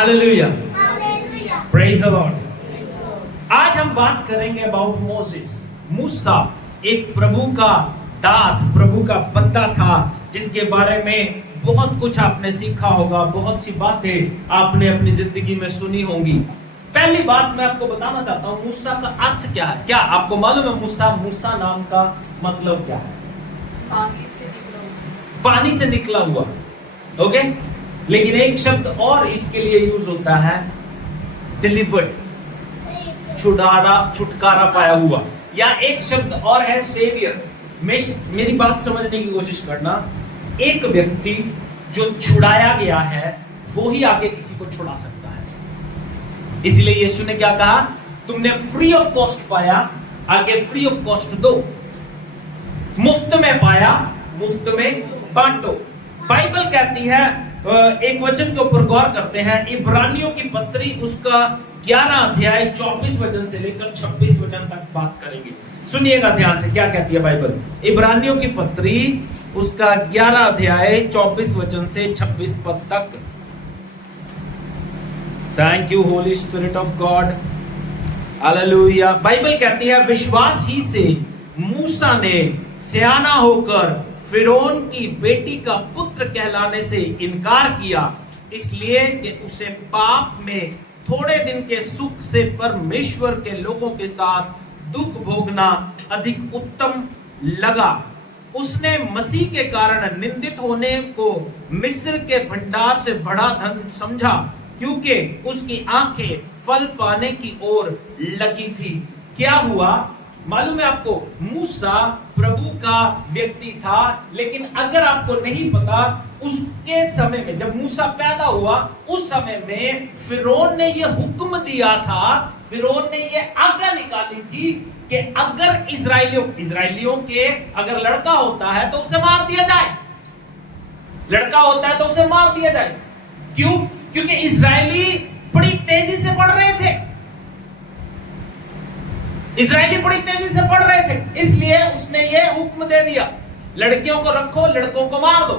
Hallelujah, praise the Lord. आज हम बात करेंगे अबाउट मोसेस। मूसा एक प्रभु का दास, प्रभु का बंदा था, जिसके बारे में बहुत कुछ आपने सीखा होगा, बहुत सी बातें आपने अपनी जिंदगी में सुनी होंगी। पहली बात मैं आपको बताना चाहता हूं, मूसा का अर्थ क्या है। क्या आपको मालूम है मूसा नाम का मतलब क्या है? पानी से निकला हुआ। ओके, लेकिन एक शब्द और इसके लिए यूज होता है, डिलीवर्ड, छुटकारा पाया हुआ, या एक शब्द और है सेवियर। मेरी बात समझने की कोशिश करना। एक व्यक्ति जो छुड़ाया गया है वो ही आगे किसी को छुड़ा सकता है। इसलिए यीशु ने क्या कहा, तुमने फ्री ऑफ कॉस्ट पाया, आगे फ्री ऑफ कॉस्ट दो। मुफ्त में पाया, मुफ्त में बांटो। बाइबल कहती है, एक वचन के ऊपर गौर करते हैं, इब्रानियों की पत्री उसका 11 अध्याय 24 वचन से लेकर 26 वचन तक बात करेंगे। सुनिएगा ध्यान से क्या कहती है बाइबल। इब्रानियों की पत्री उसका 11 अध्याय 24 वचन से 26 पद तक। Thank you Holy Spirit of God, hallelujah. Bible कहती है, विश्वास ही से मूसा ने सियाना होकर फिरौन की बेटी का पुत्र कहलाने से इनकार किया, इसलिए कि उसे पाप में थोड़े दिन के सुख से परमेश्वर के लोगों के साथ दुख भोगना अधिक उत्तम लगा। उसने मसीह के कारण निंदित होने को मिस्र के भंडार से बड़ा धन समझा, क्योंकि उसकी आंखें फल पाने की ओर लगी थी। क्या हुआ मालूम है आपको? मूसा प्रभु का व्यक्ति था, लेकिन अगर आपको नहीं पता, उसके समय में जब मूसा पैदा हुआ, उस समय में फिरौन ने यह हुक्म दिया था, फिरौन ने यह आज्ञा निकाली थी कि अगर इजरायलियों के अगर लड़का होता है तो उसे मार दिया जाए। लड़का होता है तो उसे मार दिया जाए। क्यों? क्योंकि इजरायली बड़ी तेजी से बढ़ रहे थे। इजरायली बड़ी तेजी से बढ़ रहे थे, इसलिए उसने यह हुक्म दे दिया, लड़कियों को रखो, लड़कों को मार दो।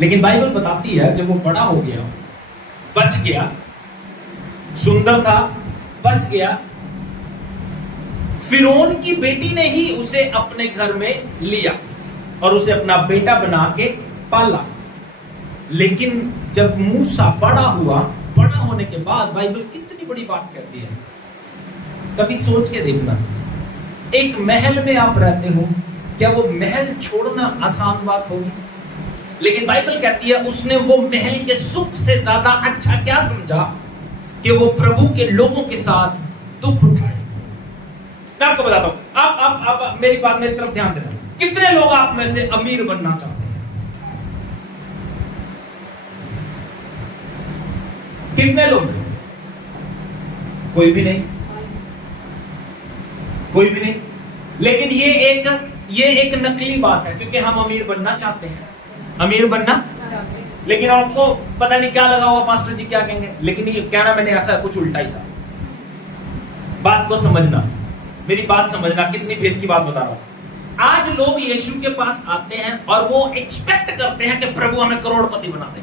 लेकिन बाइबल बताती है, जब वो बड़ा हो गया, बच गया, सुंदर था, बच गया, फिरौन की बेटी ने ही उसे अपने घर में लिया और उसे अपना बेटा बना के पाला। लेकिन जब मूसा बड़ा हुआ, बड़ा होने के बाद बाइबल कितनी बड़ी बात कहती है, कभी सोच के देखना। एक महल में आप रहते हो, क्या वो महल छोड़ना आसान बात होगी? लेकिन बाइबल कहती है, उसने वो महल के सुख से ज्यादा अच्छा क्या समझा कि वो प्रभु के लोगों के साथ दुख उठाए। मैं आपको बताता हूं, आप मेरी तरफ ध्यान देना। कितने लोग आप में से अमीर बनना चाहते हैं? कितने लोग? कोई भी नहीं, कोई भी नहीं। लेकिन ये एक नकली बात है, क्योंकि हम अमीर बनना चाहते हैं, अमीर बनना। लेकिन आपको पता नहीं क्या लगा हुआ, मास्टर जी क्या कहेंगे, लेकिन ये कहना मैंने ऐसा कुछ उल्टा ही था। बात को समझना, मेरी बात समझना, कितनी भेद की बात बता रहा हूं। आज लोग यीशु के पास आते हैं और वो एक्सपेक्ट करते हैं कि प्रभु हमें करोड़पति बना दे।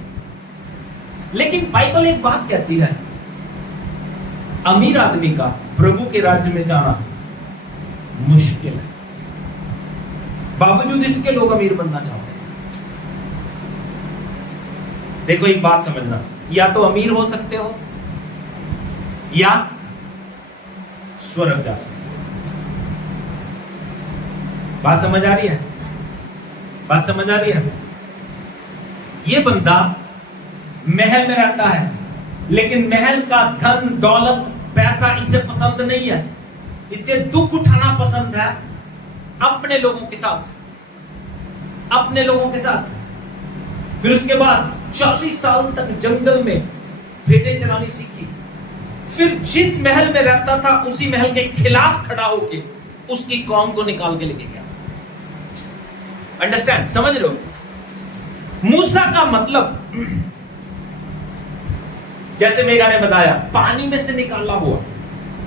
लेकिन बाइबल एक बात कहती है, अमीर आदमी का प्रभु के राज्य में जाना मुश्किल है, बावजूद इसके लोग अमीर बनना चाहते हैं। देखो एक बात समझना, या तो अमीर हो सकते हो या स्वर्ग जा सकते हो। बात समझ आ रही है? बात समझ आ रही है? ये बंदा महल में रहता है, लेकिन महल का धन दौलत पैसा इसे पसंद नहीं है, इसे दुख उठाना पसंद है अपने लोगों के साथ, अपने लोगों के साथ। फिर उसके बाद 40 साल तक जंगल में भेड़ें चरानी सीखी। फिर जिस महल में रहता था उसी महल के खिलाफ खड़ा होके उसकी कौम को निकाल के लेके गया। अंडरस्टैंड? समझ रहे हो? मूसा का मतलब, जैसे मेगा ने बताया, पानी में से निकाला हुआ,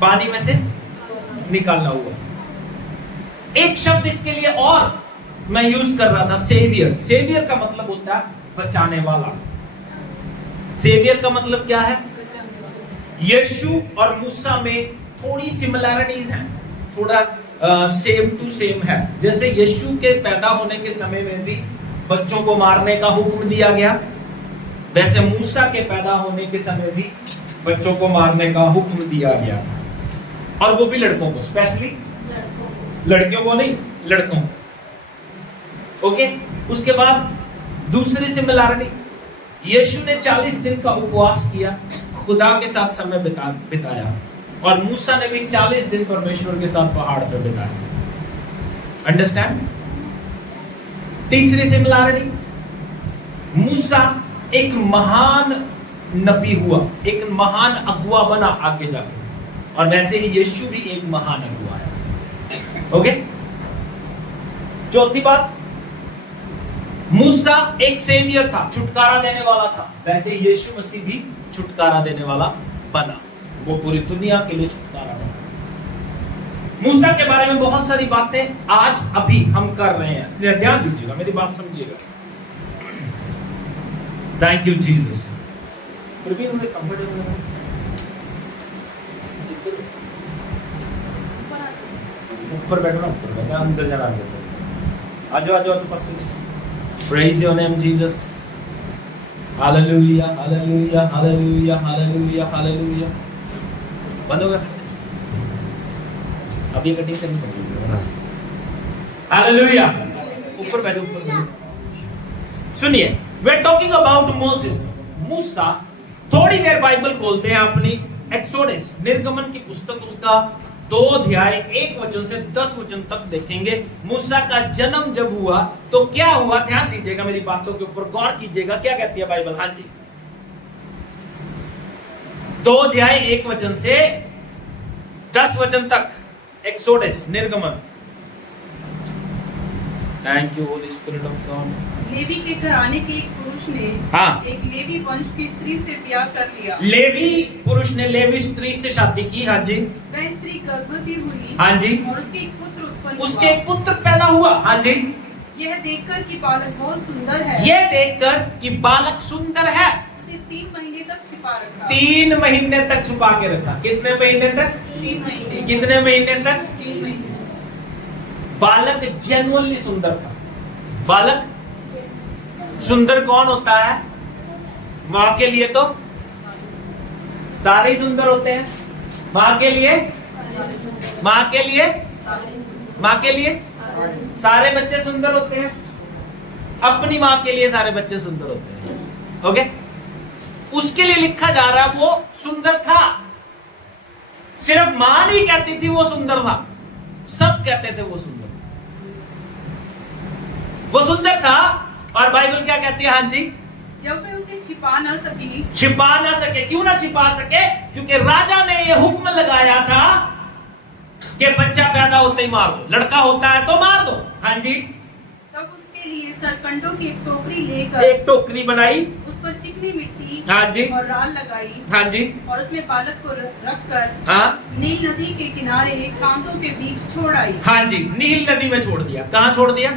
पानी में से निकालना हुआ। एक शब्द इसके लिए और मैं यूज कर रहा था, सेवियर। सेवियर का मतलब होता है बचाने वाला, सेवियर का मतलब क्या है? यीशु और मूसा में थोड़ी सिमिलैरिटीज हैं, थोड़ा सेम टू सेम है। जैसे यीशु के पैदा होने के समय में भी बच्चों को मारने का हुक्म दिया गया, वैसे मूसा के पैदा होने के समय भी बच्चों को मारने का हुक्म दिया गया था, और वो भी लड़कों को, स्पेशली लड़कियों को नहीं, लड़कों को। ओके, उसके बाद दूसरी सिमिलैरिटी, यीशु ने 40 दिन का उपवास किया, खुदा के साथ समय बिताया, और मूसा ने भी 40 दिन परमेश्वर के साथ पहाड़ पर बिताया। अंडरस्टैंड? तीसरी सिमिलैरिटी, मूसा एक महान नबी हुआ, एक महान अगुआ बना आगे जाकर, और वैसे ही यीशु भी एक महान अगुआ है। ओके, चौथी बात, मूसा एक सेवियर था, छुटकारा देने वाला था, वैसे यीशु मसीह भी छुटकारा देने वाला बना, वो पूरी दुनिया के लिए छुटकारा बना। मूसा के बारे में बहुत सारी बातें आज अभी हम कर रहे हैं, इसलिए ध्यान दीजिएगा, मेरी बात समझिएगा। Thank you Jesus. ऊपर बैठो ना, ऊपर बैठो, अंदर जाना, आ जाओ, आ जाओ पास। Praise your name Jesus, hallelujah hallelujah hallelujah hallelujah hallelujah. बंद हो गया फिर से, अब ये कटिंग करनी पड़ेगी। हालेलुया, ऊपर बैठो, ऊपर बैठो। सुनिए, we are talking about Moses, मूसा। थोड़ी देर बाइबल खोलते हैं अपनी, एक्सोडस, निर्गमन की पुस्तक, उसका 2 अध्याय 1 वचन से 10 वचन तक देखेंगे। मूसा का जन्म जब हुआ तो क्या हुआ, ध्यान दीजिएगा, मेरी बातों के ऊपर गौर कीजिएगा, क्या कहती है बाइबल। हाँ जी, 2 अध्याय 1 वचन से 10 वचन तक, एक्सोडस, निर्गमन। Thank you Holy Spirit of God. Levi के घराने के एक पुरुष ने एक लेवी वंश की स्त्री से ब्याह कर लिया। लेवी पुरुष ने लेवी स्त्री से शादी की। हाँ जी। वह स्त्री गर्भवती हुई। हाँ जी। और उसके एक पुत्र उत्पन्न हुआ। उसके एक पुत्र पैदा हुआ। हाँ जी। यह देखकर कि बालक बहुत सुंदर है। यह देखकर कि बालक सुंदर है, उसे 3 महीने तक छिपा रखा। 3 महीने तक छुपा के रखा। कितने महीने तक? 3 महीने। कितने महीने तक? 3 महीने। बालक जेन्युइनली सुंदर था। बालक सुंदर कौन होता है? माँ के लिए तो सारे ही सुंदर होते हैं। माँ के लिए, माँ के लिए, माँ के लिए सारे बच्चे सुंदर होते हैं। अपनी माँ के लिए सारे बच्चे सुंदर होते हैं। ओके, उसके लिए लिखा जा रहा है वो सुंदर था। सिर्फ माँ नहीं कहती थी वो सुंदर था, सब कहते थे वो सुंदर, वो सुंदर था। और बाइबल क्या कहती है? हाँ जी, जब वे उसे छिपा न सकी। छिपा ना सके, क्यों ना छिपा सके? क्योंकि राजा ने यह हुक्म लगाया था कि बच्चा पैदा होते ही मार दो, लड़का होता है तो मार दो। हाँ जी। तब उसके लिए सरकंडों की एक टोकरी लेकर, एक टोकरी बनाई, उस पर चिकनी मिट्टी, हाँ जी, और राल लगाई, हाँ जी, और उसमें बालक को रखकर, हाँ, नील नदी के किनारे कांसों के बीच छोड़ आई। हाँ जी, नील नदी में छोड़ दिया। कहाँ छोड़ दिया?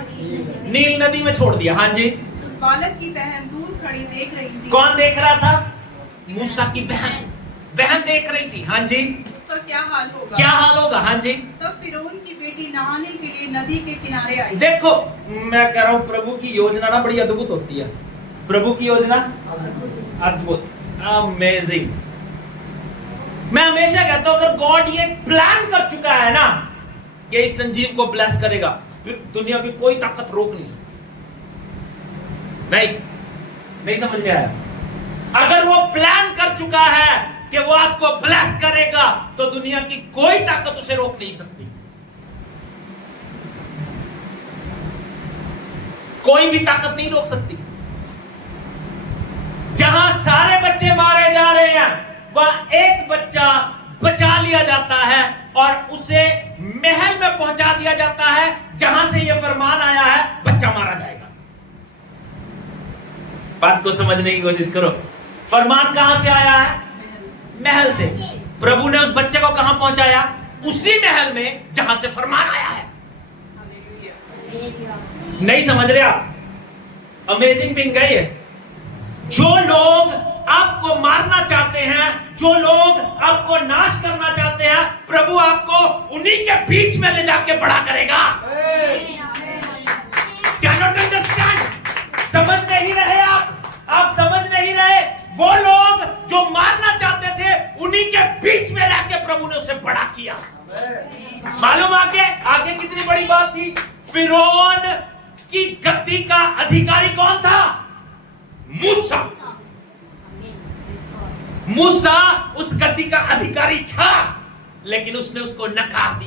नील नदी में छोड़ दिया। हाँ जी। उस बालक की बहन दूर खड़ी देख रही थी। कौन देख रहा था? मूसा की बहन, बहन देख रही थी। हाँ जी। उसका क्या हाल होगा? क्या हाल होगा? हाँ जी। तब फिरौन की बेटी नहाने के लिए नदी के किनारे आई। देखो, मैं कह रहा हूँ प्रभु की योजना ना बड़ी अद्भुत होती है। प्रभु की योजना अद्भुत, अमेजिंग। मैं हमेशा कहता हूं, अगर गॉड ये प्लान कर चुका है ना कि इस संजीव को ब्लेस करेगा, फिर दुनिया की कोई ताकत रोक नहीं सकती। नहीं समझ में आया? अगर वो प्लान कर चुका है कि वो आपको ब्लेस करेगा, तो दुनिया की कोई ताकत उसे रोक नहीं सकती। कोई भी ताकत नहीं रोक सकती। जहां सारे बच्चे मारे जा रहे हैं, वहां एक बच्चा बचा लिया जाता है और उसे महल में पहुंचा दिया जाता है, जहां से यह फरमान आया है, बच्चा मारा जाएगा। बात को समझने की कोशिश करो। फरमान कहां से आया है? महल से। प्रभु ने उस बच्चे को कहां पहुंचाया? उसी महल में जहां से फरमान आया है। नहीं समझ रहे आप? अमेजिंग थिंग है ये। जो लोग आपको मारना चाहते हैं, जो लोग आपको नाश करना चाहते हैं, प्रभु आपको उन्हीं के बीच में ले जाके बड़ा करेगा। Cannot understand? समझ नहीं रहे आप समझ नहीं रहे। वो लोग जो मारना चाहते थे, उन्हीं के बीच में रह के प्रभु ने उसे बड़ा किया। मालूम आगे कितनी बड़ी बात थी। फिरौन की गद्दी का अधिकारी कौन था? मूसा। मूसा उस गद्दी का अधिकारी था, लेकिन उसने उसको नकार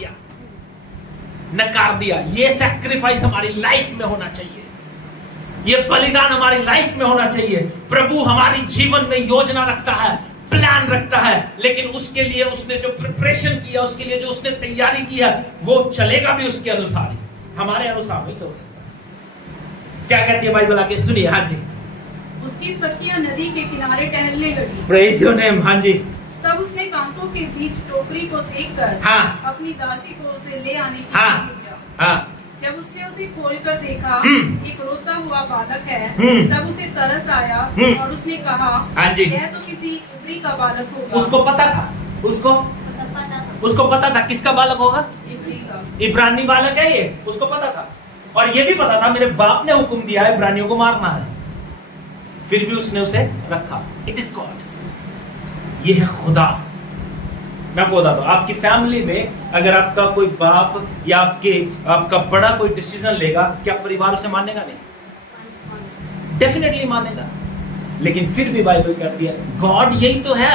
दिया। ये सैक्रिफाइस हमारी लाइफ में होना चाहिए, ये बलिदान हमारी लाइफ में होना चाहिए। प्रभु हमारी जीवन में योजना रखता है, प्लान रखता है, लेकिन उसके लिए उसने जो प्रिपरेशन किया, उसके लिए जो उसने तैयारी की है, वो चलेगा भी उसके अनुसार ही, हमारे अनुसार नहीं चल सकता। क्या कहती है बाइबल आगे सुनिए। हाँ जी। उसकी सखियां नदी के किनारे टहलने लगी। Praise your name. हाँ जी। तब उसने कांसों के बीच टोकरी को देखकर हाँ। अपनी दासी को उसे ले आने के हाँ। लिए भेजा। हाँ। जब उसने उसे खोलकर देखा एक रोता हुआ बालक है, तब उसे तरस आया और उसने कहा, हाँ जी, यह तो किसी इब्री का बालक होगा। उसको पता था, उसको पता था किसका बालक होगा? इब्री का। इब्रानी बालक है ये, उसको पता था। और ये भी पता था मेरे बाप ने हुक्म दिया है इब्रानियों को मारना है, फिर भी उसने उसे रखा। It is God. ये है खुदा। मैं आपको बताता हूं, आपकी फैमिली में अगर आपका कोई बाप या आपका बड़ा कोई डिसीजन लेगा, क्या परिवार उसे मानेगा? नहीं, डेफिनेटली मानेगा। लेकिन फिर भी बाइबल कहती है गॉड यही तो है।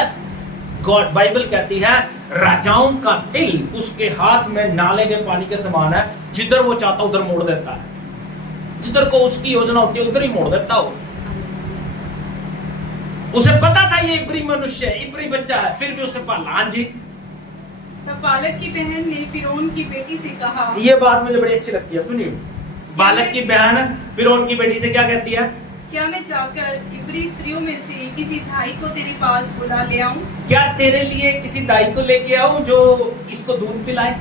गॉड, बाइबल कहती है राजाओं का दिल उसके हाथ में नाले के पानी के समान है, जिधर वो चाहता उधर मोड़ देता है। जिधर को उसकी योजना होती है उधर ही मोड़ देता हो। उसे पता था ये इब्री मनुष्य है, इब्री बच्चा है, फिर भी उसे पाला। हाँ जी। तब बालक की बहन ने फिरौन की बेटी से कहा, ये बात मुझे बड़ी अच्छी लगती है, सुनिए। बालक की बहन फिरौन की बेटी से क्या कहती है? क्या मैं जाकर इब्री स्त्रियों में से किसी दाई को तेरे पास बुला ले आऊं? क्या तेरे लिए किसी दाई को लेके आऊं जो इसको दूध पिलाए?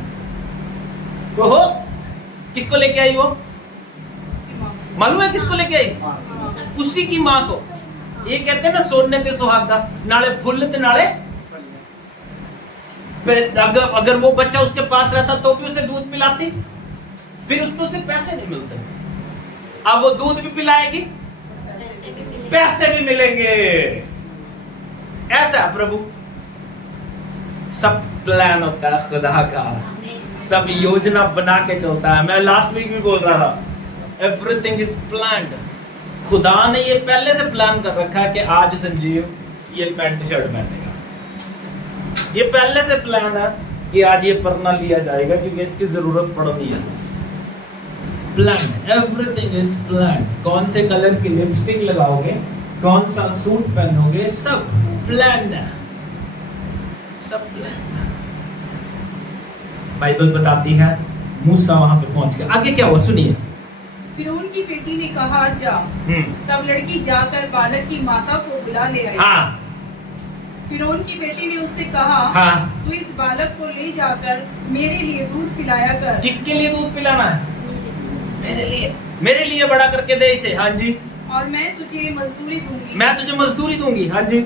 वो किसको लेके आई? वो मालूम है किसको लेके आई? उसी की माँ को। ये कहते हैं ना, सोने ते सुहागा नाले फुल ते नाले। अगर वो बच्चा उसके पास रहता तो भी उसे दूध पिलाती, फिर उसको उसे पैसे नहीं मिलते। अब वो दूध भी पिलाएगी, पैसे भी मिलेंगे। ऐसा प्रभु सब प्लान होता है खुदा का, सब योजना बना के चलता है। मैं लास्ट वीक भी बोल रहा था, एवरीथिंग इज प्लान्ड। खुदा ने ये पहले से प्लान कर रखा है कि आज संजीव ये पैंट शर्ट पहनेगा। ये पहले से प्लान है कि आज ये पढ़ना लिया जाएगा क्योंकि इसकी जरूरत पड़नी है। Plan, everything is plan. कौन से कलर की लिपस्टिक लगाओगे, कौन सा सूट पहनोगे, सब प्लान है, सब प्लान। बाइबल बताती है मूसा वहां पे पहुंच गया। आगे क्या हुआ सुनिए। फिरौन की बेटी ने कहा, जा। तब लड़की जाकर बालक की माता को बुला ले आई। हाँ। फिरौन की बेटी ने उससे कहा, हाँ, तू इस बालक को ले जाकर मेरे लिए दूध पिलाया कर। किसके लिए दूध पिलाना है? मेरे लिए बड़ा करके दे इसे। हाँ जी। और मैं तुझे मजदूरी दूंगी। मैं तुझे मजदूरी दूंगी। हाँ जी।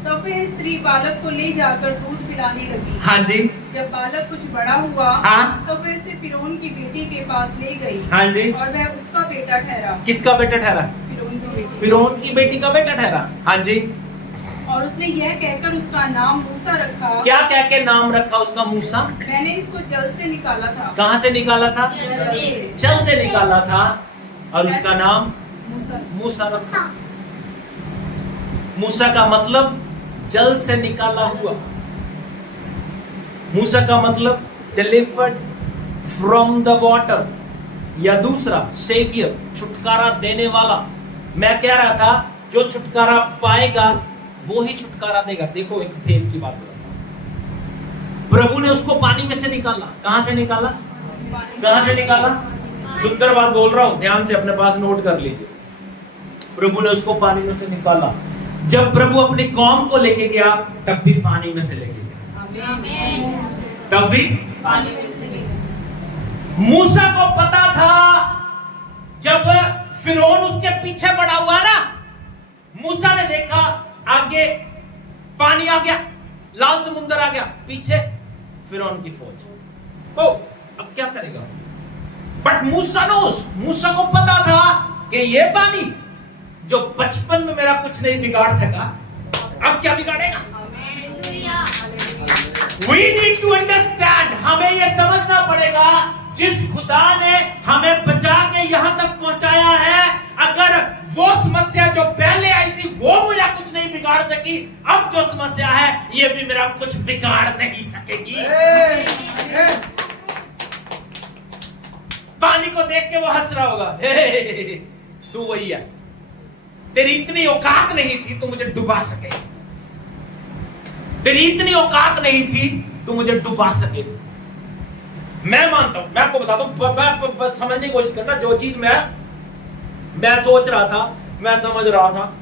तब वह स्त्री बालक को ले जाकर दूध पिलाने लगी। हाँ जी। जब बालक कुछ बड़ा हुआ, हाँ, तो वह उसे फिरौन की बेटी के पास ले गई। हाँ जी। और वह उसका बेटा ठहरा। किसका बेटा ठहरा? फिरौन की बेटी का बेटा ठहरा। हाँ जी। और उसने यह कहकर उसका नाम मूसा रखा। क्या कह के नाम रखा उसका? मूसा। मैंने इसको जल से निकाला था। कहाँ से निकाला था? जल से निकाला था। और उसका नाम मूसा रखा। मूसा का मतलब जल से निकाला हुआ। मूसा का मतलब डिलीवर्ड फ्रॉम द वाटर, या दूसरा सेवियर, छुटकारा देने वाला। मैं कह रहा था जो छुटकारा पाएगा वो ही छुटकारा देगा। देखो एक भेद की बात बताता हूं। प्रभु ने उसको पानी में से निकाला। कहां से निकाला? कहां से निकाला? सुंदर बात बोल रहा हूं, ध्यान से अपने पास नोट कर लीजिए। प्रभु ने उसको पानी में से निकाला। जब प्रभु अपनी कौम को लेके गया तब भी पानी में से लेके गया। तब भी पानी में से लेके गया। मूसा को पता था जब फिरौन उसके पीछे पड़ा हुआ ना, मूसा ने देखा आगे पानी आ गया, लाल समुद्र आ गया, पीछे फिरौन की फौज। ओ अब क्या करेगा? बट मूसा को पता था कि ये पानी जो बचपन में मेरा कुछ नहीं बिगाड़ सका, अब क्या बिगाड़ेगा? We need to understand, हमें ये समझना पड़ेगा, जिस खुदा ने हमें बचा के यहां तक पहुंचाया है, अगर वो समस्या जो पहले आई थी वो मेरा कुछ नहीं बिगाड़ सकी, अब जो समस्या है ये भी मेरा कुछ बिगाड़ नहीं सकेगी। पानी को देख के वो हंस रहा होगा, तू वही है, तेरी इतनी औकात नहीं थी तू मुझे डुबा सके, तेरी इतनी औकात नहीं थी तू मुझे डुबा सके। मैं मानता हूं, मैं आपको बताता हूं, समझने की कोशिश करना, जो चीज मैं सोच रहा था, मैं समझ रहा था,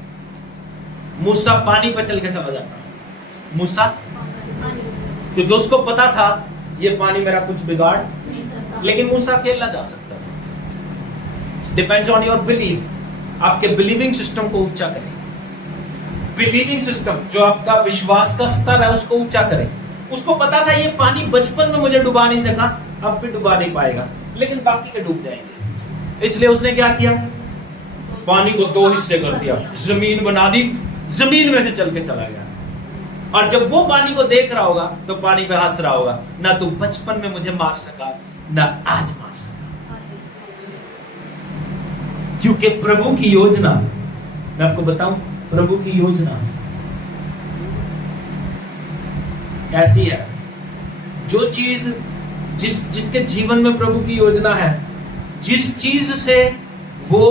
मूसा पानी पर चल के चला जाता, मूसा, क्योंकि उसको पता था ये पानी मेरा कुछ बिगाड़, लेकिन मूसा अकेला जा सकता था। डिपेंड्स ऑन योर बिलीव, आपके बिलीविंग सिस्टम को ऊंचा करें, बिलीविंग सिस्टम जो आपका विश्वास का स्तर है उसको ऊंचा करें। उसको पता था ये पानी बचपन में मुझे डुबा नहीं सका, अब भी डुबा नहीं पाएगा, लेकिन बाकी के डूब जाएंगे, इसलिए उसने क्या किया? पानी को दो हिस्से कर दिया, जमीन बना दी, जमीन में से चल के चला गया। और जब वो पानी को देख रहा होगा तो पानी पे हंस रहा होगा, ना तू बचपन में मुझे मार सका, ना आज मार सका। क्योंकि प्रभु की योजना, मैं आपको बताऊं, प्रभु की योजना ऐसी है, जो चीज जिसके जीवन में प्रभु की योजना है, जिस चीज से वो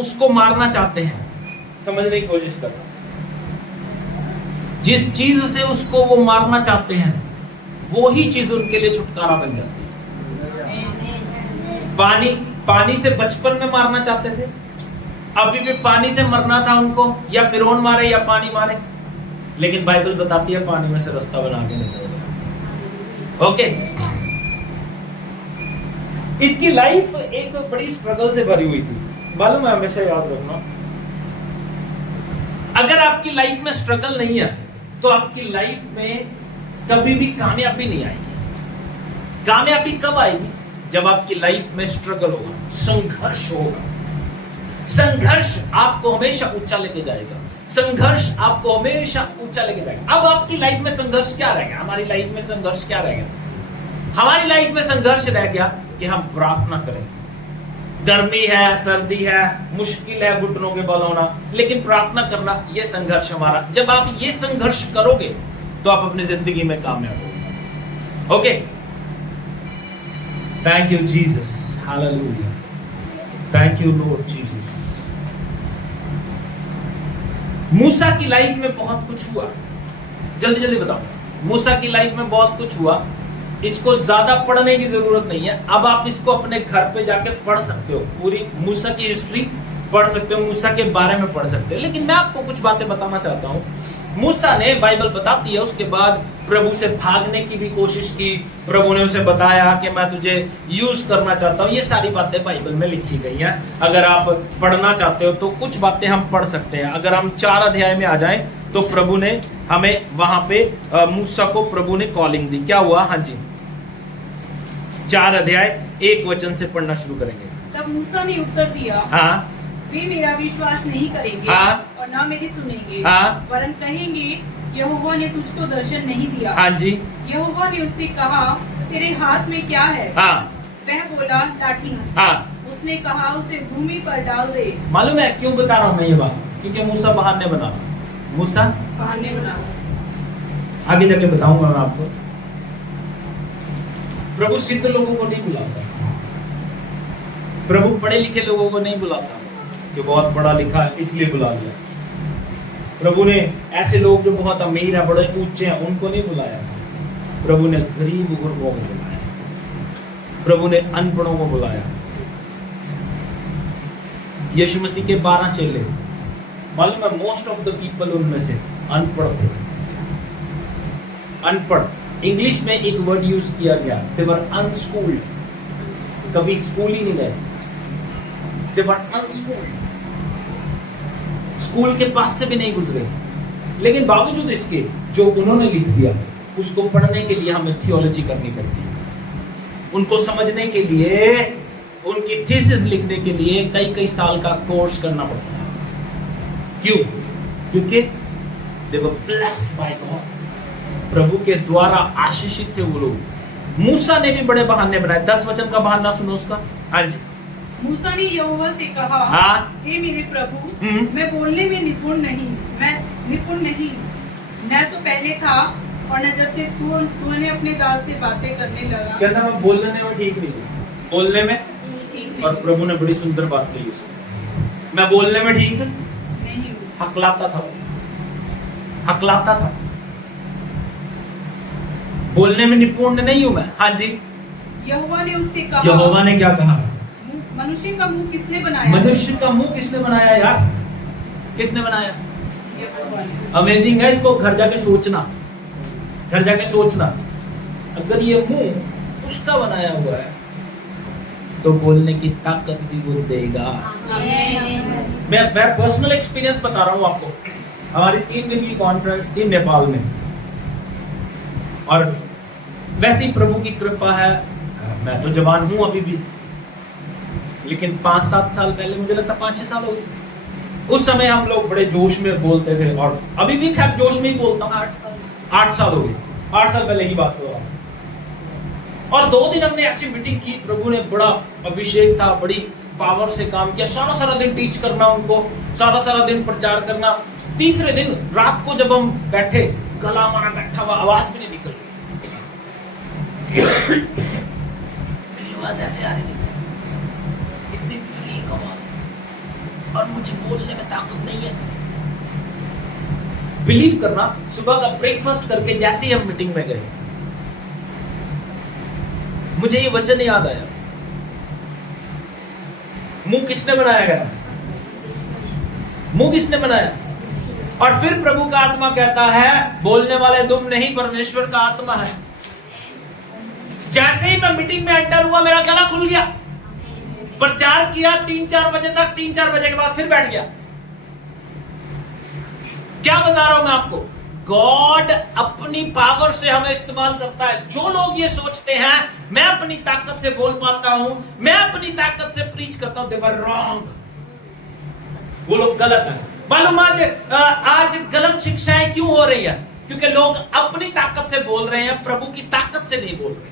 उसको मारना चाहते हैं, समझने की कोशिश करो, जिस चीज से उसको वो मारना चाहते हैं वो ही चीज उनके लिए छुटकारा बन जाती है। पानी से बचपन में मारना चाहते थे, अभी भी पानी से मरना था उनको, या फिरौन मारे या पानी मारे, लेकिन बाइबल बताती है पानी में से रास्ता बना के निकल गया। ओके, इसकी लाइफ एक बड़ी स्ट्रगल से भरी हुई थी, मालूम है, हमेशा याद रखना, अगर आपकी लाइफ में स्ट्रगल नहीं है तो आपकी लाइफ में कभी भी कामयाबी नहीं आएगी। कामयाबी कब आएगी? जब आपकी लाइफ में स्ट्रगल होगा, संघर्ष होगा। संघर्ष आपको हमेशा ऊंचा लेके जाएगा, संघर्ष आपको हमेशा ऊंचा लेके जाएगा। अब आपकी लाइफ में संघर्ष क्या रहेगा? हमारी लाइफ में संघर्ष क्या रहेगा? हमारी लाइफ में संघर्ष रह गया कि हम प्रार्थना करें। गर्मी है, सर्दी है, मुश्किल है घुटनों के बल होना, लेकिन प्रार्थना करना, ये संघर्ष हमारा। जब आप ये संघर्ष करोगे तो आप अपनी जिंदगी में कामयाब होगे। Okay, thank you Jesus, hallelujah, thank you lord Jesus. मूसा की लाइफ में बहुत कुछ हुआ, जल्दी जल्दी बताओ। मूसा की लाइफ में बहुत कुछ हुआ, इसको ज्यादा पढ़ने की जरूरत नहीं है। अब आप इसको अपने घर पे जाके पढ़ सकते हो, पूरी मूसा की हिस्ट्री पढ़ सकते हो, मूसा के बारे में पढ़ सकते हो, लेकिन मैं आपको कुछ बातें बताना चाहता हूँ। मूसा ने, बाइबल बताती है, उसके बाद प्रभु से भागने की भी कोशिश की, प्रभु ने उसे बताया कि मैं तुझे यूज करना चाहता हूँ। ये सारी बातें बाइबल में लिखी गई हैं। अगर आप पढ़ना चाहते हो तो कुछ बातें हम पढ़ सकते हैं। अगर हम 4 अध्याय में आ जाएं तो प्रभु ने हमें वहां पे मूसा को प्रभु ने कॉलिंग दी। क्या हुआ? हाँ जी, 4 अध्याय 1 वचन से पढ़ना शुरू करेंगे। तब मूसा ने उत्तर दिया, हाँ, वे मेरा विश्वास नहीं करेंगे, हाँ, और ना मेरी सुनेंगे, हाँ, वरन कहेंगे यहोवा ने तुझको दर्शन नहीं दिया। हाँ जी, यहोवा ने उससे कहा, तेरे हाथ में क्या है? हाँ, वह बोला, लाठी है। हाँ। उसने कहा, उसे भूमि पर डाल दे। मालूम है क्यों बता रहा हूं मैं ये बात? क्योंकि मूसा बहाने बना, मूसा बहाने बना। आगे जाके बताऊंगा मैं आपको। प्रभु सिद्ध लोगों को नहीं बुलाता, प्रभु पढ़े लिखे लोगों को नहीं बुलाता कि बहुत पढ़ा लिखा है इसलिए बुला लिया। प्रभु ने ऐसे लोग जो बहुत अमीर है, बड़े ऊंचे हैं, उनको नहीं बुलाया। प्रभु ने गरीब गुरबों को बुलाया, प्रभु ने अनपढ़ों को बुलाया। यीशु मसीह के 12 चेले, मालूम है मोस्ट ऑफ द पीपल उनमें से अनपढ़ थे। अनपढ़, इंग्लिश में एक वर्ड यूज किया गया, दे वर अनस्कूल्ड, कभी स्कूल ही नहीं गए, दे वर अनस्कूल्ड। स्कूल के पास से भी नहीं गुजरे, लेकिन बावजूद इसके जो उन्होंने लिख दिया उसको पढ़ने के लिए हमें थियोलॉजी करनी पड़ती है, उनको समझने के लिए, उनकी थीसिस लिखने के लिए कई कई साल का कोर्स करना पड़ता है। क्यों? क्योंकि they were blessed by God, प्रभु के द्वारा आशीषित थे वो लोग। मूसा ने भी बड़े बहाने बनाए। 10 वचन का बहाना सुनो उसका। हाँ जी। मूसा ने यहोवा से कहा, हाँ। हे मेरे प्रभु, मैं बोलने में निपुण नहीं, मैं तो पहले था और न जब से तूने अपने दास से बातें करने लगा। कहता मैं बोलने में ठीक नहीं हूँ, बोलने में। और प्रभु ने बड़ी सुंदर बात कही उसने, मैं बोलने में ठीक नहीं हूँ। हकलाता था, बोलने में निपुण नहीं हूं मैं। हाँ जी। यहोवा ने उससे कहा, यहोवा ने क्या कहा? मनुष्य का मुंह किसने बनाया? मनुष्य का मुंह किसने बनाया यार? किसने बनाया? यहोवा ने। अमेजिंग है, इसको घर जाके सोचना, घर जाके सोचना। अगर ये मुंह उसका बनाया हुआ है तो बोलने की ताकत भी वो देगा। मैं पर्सनल एक्सपीरियंस बता रहा हूं आपको। हमारी 3 दिन की कॉन्फ्रेंस थी नेपाल में, और वैसे ही प्रभु की कृपा है, मैं तो जवान हूं अभी भी, लेकिन 5-7 साल पहले, मुझे लगता 5-6 साल हो गए, उस समय हम लोग बड़े जोश में बोलते थे, और अभी भी खैर जोश में ही बोलता हूँ। 8 साल हो गए, 8 साल पहले की बात हो रहा हूँ। और 2 दिन हमने ऐसी मीटिंग की, प्रभु ने बड़ा अभिषेक था, बड़ी पावर से काम किया। सारा दिन टीच करना उनको, सारा दिन प्रचार करना। तीसरे दिन रात को जब हम बैठे, गला हमारा बैठा हुआ, आवाज भी नहीं निकल रही, मेरी आवाज ऐसे आ रही थी, इतनी बारीक आवाज, और मुझे बोलने में ताकत नहीं है। बिलीव करना, सुबह का ब्रेकफास्ट करके जैसे ही हम मीटिंग में गए, मुझे ये वचन याद आया, मुंह किसने बनाया गया? मुंह किसने बनाया? और फिर प्रभु का आत्मा कहता है, बोलने वाले तुम नहीं, परमेश्वर का आत्मा है। जैसे ही मैं मीटिंग में एंटर हुआ, मेरा गला खुल गया, प्रचार किया 3-4 बजे तक, 3-4 बजे के बाद फिर बैठ गया। क्या बता रहा हूं मैं आपको? गॉड अपनी पावर से हमें इस्तेमाल करता है। जो लोग ये सोचते हैं मैं अपनी ताकत से बोल पाता हूं, मैं अपनी ताकत से प्रीच करता हूं, दे वर रॉन्ग, वो लोग गलत हैं। मालूम आज गलत शिक्षाएं क्यों हो रही है? क्योंकि लोग अपनी ताकत से बोल रहे हैं, प्रभु की ताकत से नहीं बोल रहे।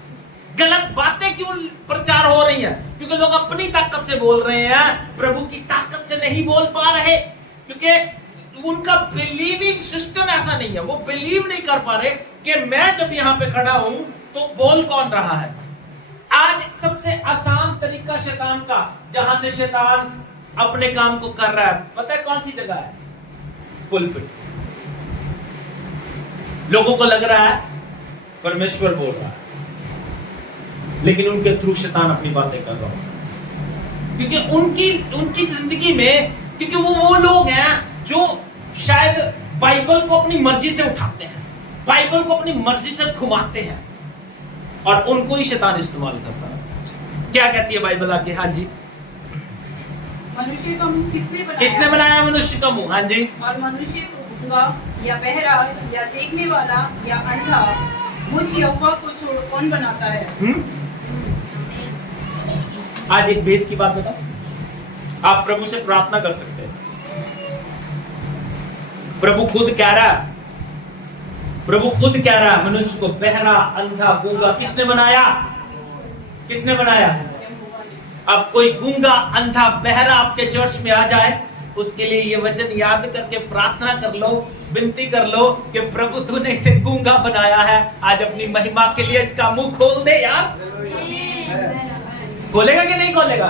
गलत बातें क्यों प्रचार हो रही हैं? क्योंकि लोग अपनी ताकत से बोल रहे हैं, प्रभु की ताकत से नहीं बोल पा रहे, क्योंकि उनका बिलीविंग सिस्टम ऐसा नहीं है। वो बिलीव नहीं कर पा रहे कि मैं जब यहां पे खड़ा हूं तो बोल कौन रहा है। आज सबसे आसान तरीका शैतान का, जहां से शैतान अपने काम को कर रहा है, पता है कौन सी जगह है? पुलपिट। लोगों को लग रहा है परमेश्वर बोल रहा है, लेकिन उनके थ्रू शैतान अपनी बातें कर रहा है। क्योंकि उनकी जिंदगी में, क्योंकि वो लोग हैं जो शायद बाइबल को अपनी मर्जी से उठाते हैं, बाइबल को अपनी मर्जी से घुमाते हैं, और उनको ही शैतान इस्तेमाल करता है। क्या कहती है बाइबल आगे? हाँ जी। मनुष्य का मुंह किसने बनाया मनुष्य का मुंह? हाँ जी। और मनुष्य को गूंगा या बहरा या देखने वाला या अंधा मुझ यहोवा को छोड़ कौन बनाता है? आज एक भेद की बात बताओ। आप प्रभु से प्रार्थना कर सकते हैं, प्रभु खुद कह रहा है, प्रभु खुद कह रहा है मनुष्य को बहरा, अंधा, गूंगा किसने बनाया? किसने बनाया? अब कोई गूंगा, अंधा, बहरा आपके चर्च में आ जाए, उसके लिए ये वचन याद करके प्रार्थना कर लो, विनती कर लो कि प्रभु तूने इसे गूंगा बनाया है, आज अपनी महिमा के लिए इसका मुंह खोल दे यार। खोलेगा कि नहीं खोलेगा?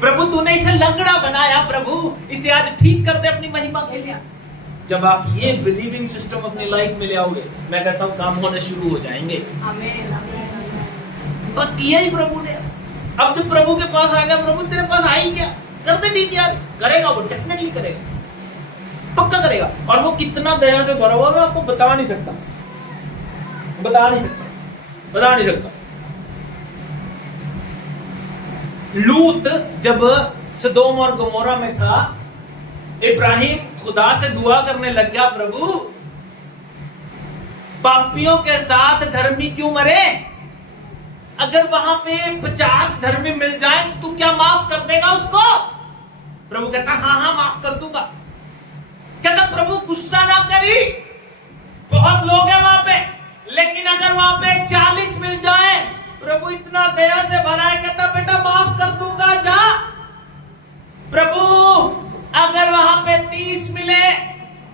प्रभु तूने इसे लंगड़ा बनाया, प्रभु इसे आज ठीक कर दे अपनी महिमा के लिए। जब आप ये बिलीविंग सिस्टम अपनी लाइफ में ले आओगे, मैं कहता हूं काम होने शुरू हो जाएंगे। तो किया ही प्रभु ने। अब जब प्रभु के पास आ गया, प्रभु तेरे पास आई क्या, कर दे ठीक यार, करेगा वो, डेफिनेटली करेगा, पक्का करेगा। और वो कितना दया से भरा हुआ मैं आपको बता नहीं सकता, बता नहीं सकता, बता नहीं सकता। लूत जब सदोम और गमोरा में था, इब्राहिम खुदा से दुआ करने लग गया, प्रभु पापियों के साथ धर्मी क्यों मरे? अगर वहां पे 50 धर्मी मिल जाए तो तू क्या माफ कर देगा उसको? प्रभु कहता हाँ हाँ माफ कर दूंगा। कहता प्रभु गुस्सा ना करी, बहुत लोग हैं वहां पे, लेकिन अगर वहां पे 40 मिल जाए, प्रभु इतना दया से भरा है, कहता बेटा माफ कर दूंगा, जा। प्रभु अगर वहां पे 30 मिले,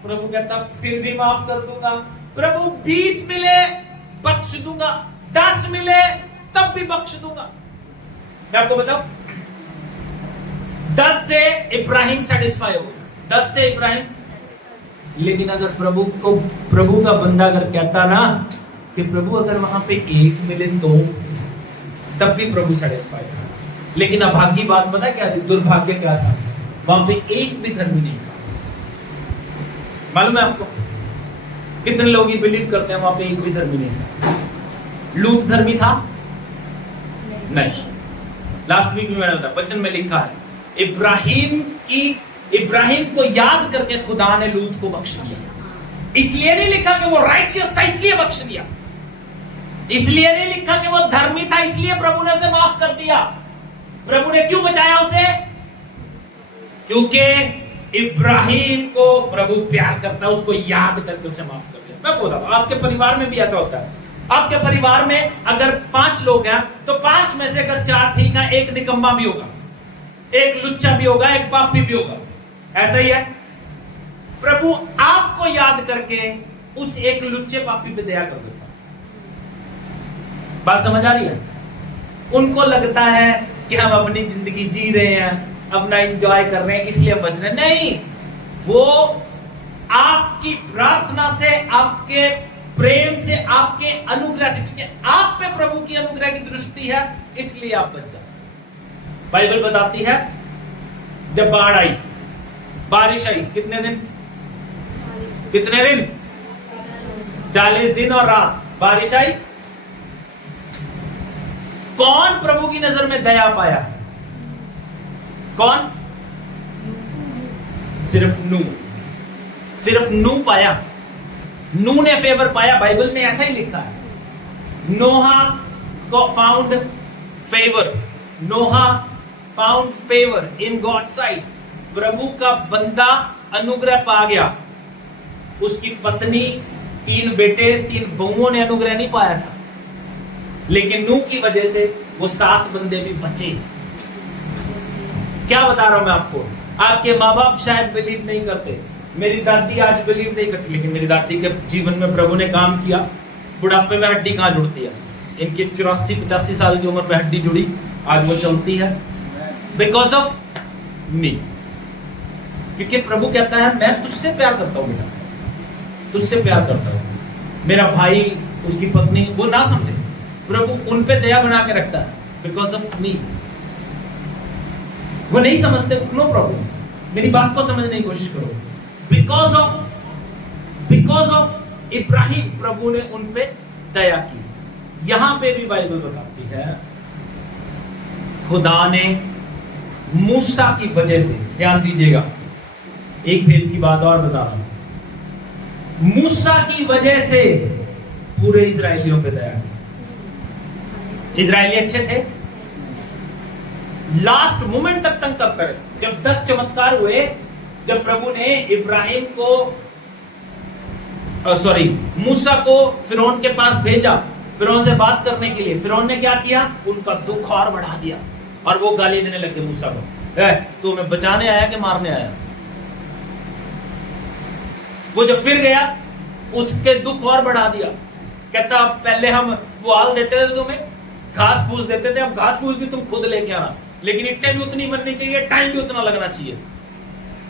प्रभु कहता फिर भी माफ कर दूंगा। प्रभु 20 मिले बख्श दूंगा, 10 मिले तब भी बख्श दूंगा। मैं आपको बताऊं, 10 से इब्राहिम सेटिस्फाई हो गया, 10 से इब्राहिम। लेकिन अगर प्रभु का बंदा अगर कहता ना कि प्रभु अगर वहां पे 1 मिले तो, तब भी प्रभु सेटिस्फाई था। लेकिन अभागी बात पता क्या थी, दुर्भाग्य क्या था, वहां पे एक भी धर्मी नहीं था। मालूम है आपको कितने लोग ही बिलीव करते हैं वहां पे एक भी धर्मी नहीं था? लूत धर्मी था? नहीं। लास्ट वीक में मैंने बताया, वचन में लिखा है इब्राहिम को याद करके खुदा ने लूत को बख्श दिया। इसलिए नहीं लिखा कि वो राइचियस था इसलिए बख्श दिया, इसलिए नहीं लिखा कि वो धर्मी था इसलिए प्रभु ने उसे माफ कर दिया। प्रभु ने क्यों बचाया उसे? क्योंकि इब्राहिम को प्रभु प्यार करता है, उसको याद करके उसे माफ कर दिया। मैं बोल रहा हूं आपके परिवार में भी ऐसा होता है। आपके परिवार में अगर 5 लोग हैं तो 5 में से अगर 4 ठीक है, एक निकम्मा भी होगा, एक लुच्चा भी होगा, एक पापी भी होगा। ऐसा ही है। प्रभु आपको याद करके उस एक लुच्चे पापी पे दया कर देता। बात समझ आ रही है? उनको लगता है कि हम अपनी जिंदगी जी रहे हैं, अपना एंजॉय कर रहे हैं इसलिए बच रहे हैं। नहीं, वो आपकी प्रार्थना से, आपके प्रेम से, आपके अनुग्रह से, क्योंकि आप पे प्रभु की अनुग्रह की दृष्टि है इसलिए आप बच जाते। बाइबल बताती है जब बाढ़ आई, बारिश आई, कितने दिन 40 दिन और रात बारिश आई। कौन प्रभु की नजर में दया पाया? कौन? सिर्फ नूह पाया। नूह ने फेवर पाया। बाइबल में ऐसा ही लिखा है, नोहा को found favour, Noah found favour in God sight. प्रभु का बंदा अनुग्रह पा गया। उसकी पत्नी, 3 बेटे, 3 बहुओं ने अनुग्रह नहीं पाया था, लेकिन नूह की वजह से वो 7 बंदे भी बचे। क्या बता रहा हूं मैं आपको, आपके माँ बाप शायद बिलीव नहीं करते, मेरी दादी आज बिलीव नहीं करती, लेकिन मेरी दादी के जीवन में प्रभु ने काम किया। बुढ़ापे में हड्डी कहां जुड़ती है? इनकी 84-85 साल की उम्र में हड्डी जुड़ी, आज वो चलती है बिकॉज ऑफ मी। क्योंकि प्रभु कहता है मैं तुझसे प्यार करता हूं बेटा, तुझसे प्यार करता हूं। मेरा भाई, उसकी पत्नी, वो ना समझे, प्रभु उन पे दया बना के रखता है बिकॉज ऑफ मी। वो नहीं समझते, नो प्रॉब्लम, मेरी बात को समझने की कोशिश करो। बिकॉज ऑफ इब्राहिम प्रभु ने उन पे दया की। यहां पे भी बाइबल बताती है खुदा ने मूसा की वजह से, ध्यान दीजिएगा, एक भेद की बात और बता रहा हूं, मूसा की वजह से पूरे इजरायलियों पे दया की। इजरायली अच्छे थे, लास्ट मोमेंट तक तंग करते रहे। जब 10 चमत्कार हुए, जब प्रभु ने इब्राहिम को मूसा को फिरौन के पास भेजा, फिरौन से बात करने के लिए, फिरौन ने क्या किया? उनका दुख और बढ़ा दिया और वो गाली देने लगे मूसा को, तू हमें बचाने आया कि मारने आया? वो जब फिर गया, उसके दुख और बढ़ा दिया। कहता पहले हम वो हाल देते थे तुम्हें, घास फूस देते थे, अब घास फूस भी तुम खुद लेके आना, लेकिन इतने भी उतनी बननी चाहिए, टाइम भी उतना लगना चाहिए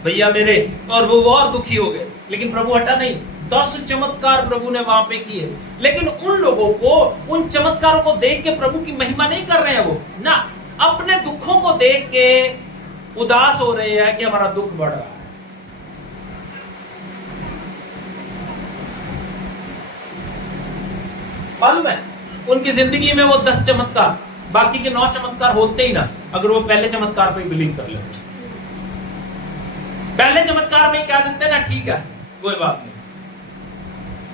भैया मेरे। और वो और दुखी हो गए, लेकिन प्रभु हटा नहीं। 10 चमत्कार प्रभु ने वहां पे किए, लेकिन उन लोगों को, उन चमत्कारों को देख के प्रभु की महिमा नहीं कर रहे हैं वो ना, अपने दुखों को देख के उदास हो रहे हैं कि हमारा दुख बढ़ रहा है। मालूम है उनकी जिंदगी में वो 10 चमत्कार, बाकी के 9 चमत्कार होते ही ना, अगर वो पहले चमत्कार पे बिलीव कर ले। पहले चमत्कार में क्या देते ना, ठीक है कोई बात नहीं।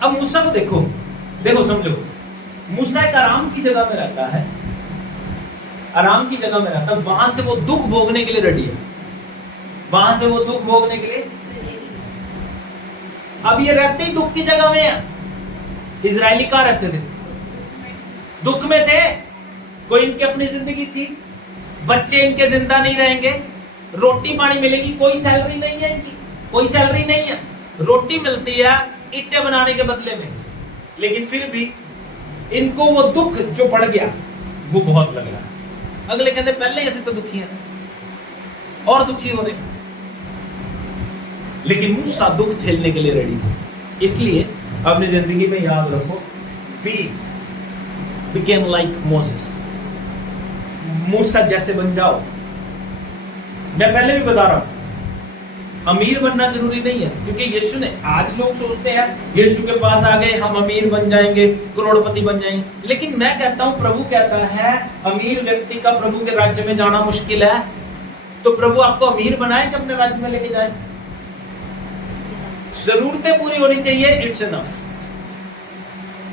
अब मूसा को देखो, देखो समझो, मूसा एक आराम की जगह में रहता है, आराम की जगह में रहता है, वहां से वो दुख भोगने के लिए रेडी है, वहां से वो दुख भोगने के लिए। अब ये रहते ही दुख की जगह में है। इजरायली कहां रहते थे? दुख में थे। कोई इनकी अपनी जिंदगी थी, बच्चे इनके जिंदा नहीं रहेंगे, रोटी पानी मिलेगी, कोई सैलरी नहीं है इनकी, कोई सैलरी नहीं है, रोटी मिलती है ईंटें बनाने के बदले में, लेकिन फिर भी इनको वो दुख जो बढ़ गया वो बहुत लग रहा है। अगले कहते पहले ऐसे तो दुखी है और दुखी हो रहे, लेकिन मूसा दुख झेलने के लिए रेडी है। इसलिए अपनी जिंदगी में याद रखो, बी बिकेम लाइक मोसेस, मूसा जैसे बन जाओ। मैं पहले भी बता रहा हूं, अमीर बनना जरूरी नहीं है, क्योंकि यीशु ने, आज लोग सोचते हैं यीशु के पास आ गए हम अमीर बन जाएंगे, करोड़पति बन जाएंगे, लेकिन मैं कहता हूं, प्रभु कहता है अमीर व्यक्ति का प्रभु के राज्य में जाना मुश्किल है, तो प्रभु आपको अमीर बनाए कि अपने राज्य में लेके जाए। जरूरतें पूरी होनी चाहिए, इट्स एनफ।